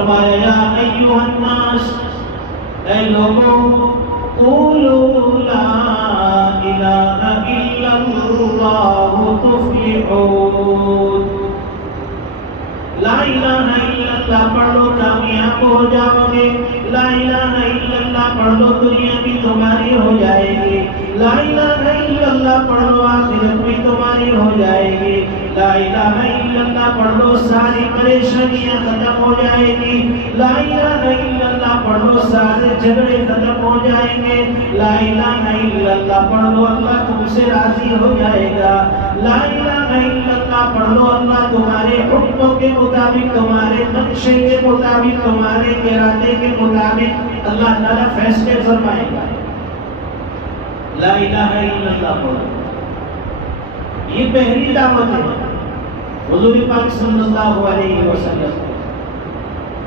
فرمایا یا ایھا الناس، اے لوگوں، قولوا لا الہ الا اللہ تفلحون، لا الہ الا اللہ پڑھ لو کامیاب ہو جاؤ گے، لا الہ الا اللہ پڑھ لو دنیا بھی تمہاری ہو جائے گی، لا الہ الا اللہ پڑھ لو آخرت بھی تمہاری ہو جائے گی، لا الہ الا اللہ پڑھ لو ساری پریشانیاں ختم ہو جائے گی، لا الہ الا اللہ پڑھ لو سارے جھگڑے ختم ہو جائیں گے، لا الہ الا اللہ پڑھ لو اللہ تم سے راضی ہو جائے گا، لا الہ الا اللہ پڑھ لو اللہ تمہارے حکموں کے مطابق، تمہارے نقشے کے مطابق، تمہارے ارادے کے مطابق اللہ تعالیٰ فیصلے فرمائے گا۔ لا الہ الا اللہ پڑھو، یہ پہلی دعوت ہے حضور پاک صلی اللہ علیہ وسلم۔